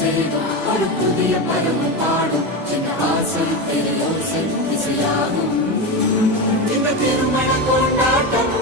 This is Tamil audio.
சேரும் ஒரு புதிய பதமும் பாடும் சின்ன ஆசை பெரியோசை இசையாகும் இந்த திருமண கொண்டாட்டம்